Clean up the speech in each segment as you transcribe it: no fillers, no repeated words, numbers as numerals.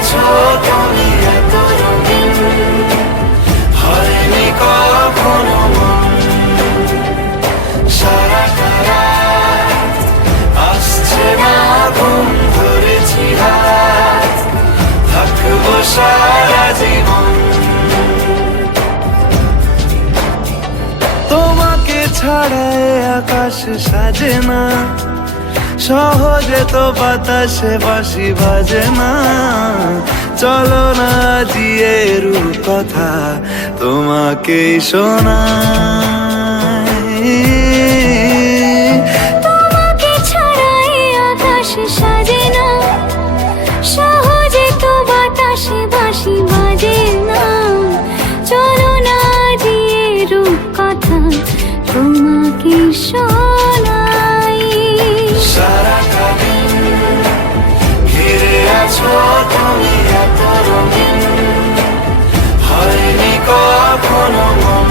আছো তুমি এত রঙিন, হয়নি কখনো মন। সারাটা রাত আসছে না ঘুম, ধরেছি হাত, থাকবো সারা জীবন। তোমাকে ছাড়া আকাশ সাজে না, সহজে তো বাতাসে বাঁশি বাজে না। চলো না জিয়ে রূপকথা তোমাকে শোনাই। তোমাকে ছাড়া আকাশ সাজে না, সহজে তো বাতাসে বাঁশি বাজে না। চলো না জিয়ে রূপকথা তোমাকে শোনাই। সারাটা দিন ঘিরে আছো তুমি এত রঙিন, হয়নি কখনো মন।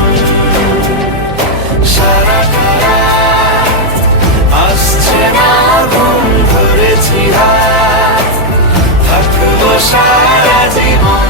সারাটা রাত আসছে না ঘুম, ধরেছি হাত, থাকবো সারা জীবন।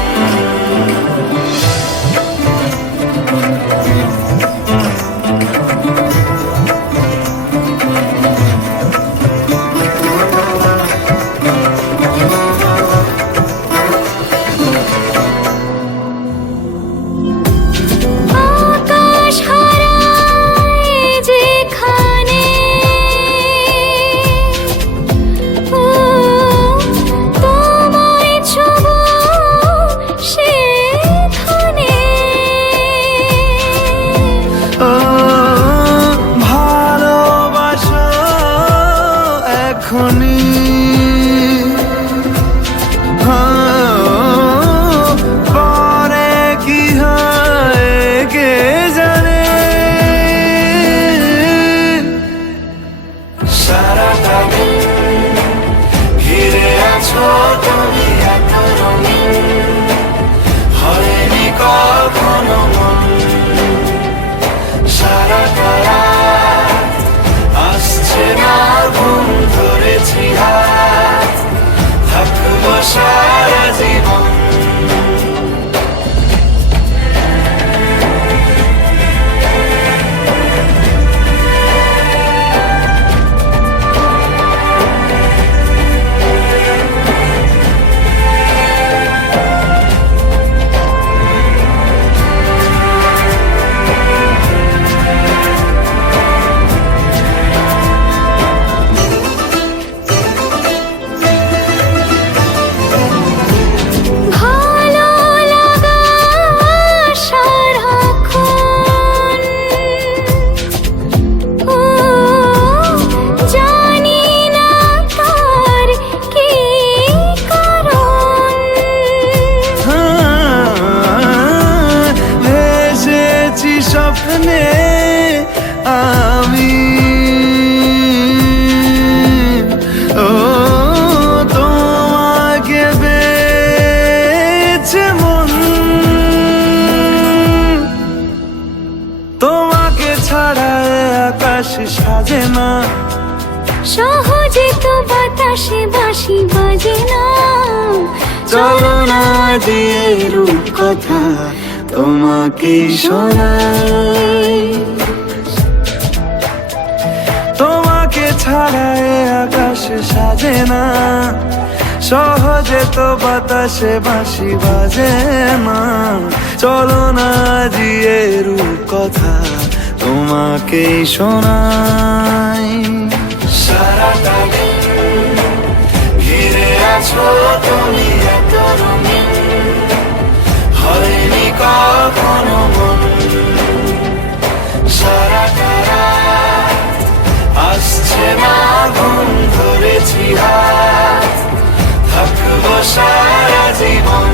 পরে কি হয় কে জানে। সারাটা দিন ঘিরে আছো তুমি এত রঙিন, হয়নি কখনো মন। সারাটা রাত আসছে না ঘুম, ধরেছি হাত, থাকবো সারা জীবন। স্বপ্নে আমি তোমাকে পেয়েছে মন। তোমাকে ছাড়া আকাশ সাজে না, সহজে তো বাতাসে বাঁশি বাজে না। চলো না দিয়ে রূপকথা তোমাকে শোনাই। তোমাকে ছাড়া আকাশ সাজে না, সহজে তো বাতাসে বাঁশি বাজে না। চলো না দিয়ে রূপকথা তোমাকে শোনাই। সারাটা দিন ঘিরে আছো তুমি এত রঙিন, হয়নি কখনো মন। সারাটা রাত আসছে না ঘুম, ধরেছি হাত, থাকবো সারা জীবন।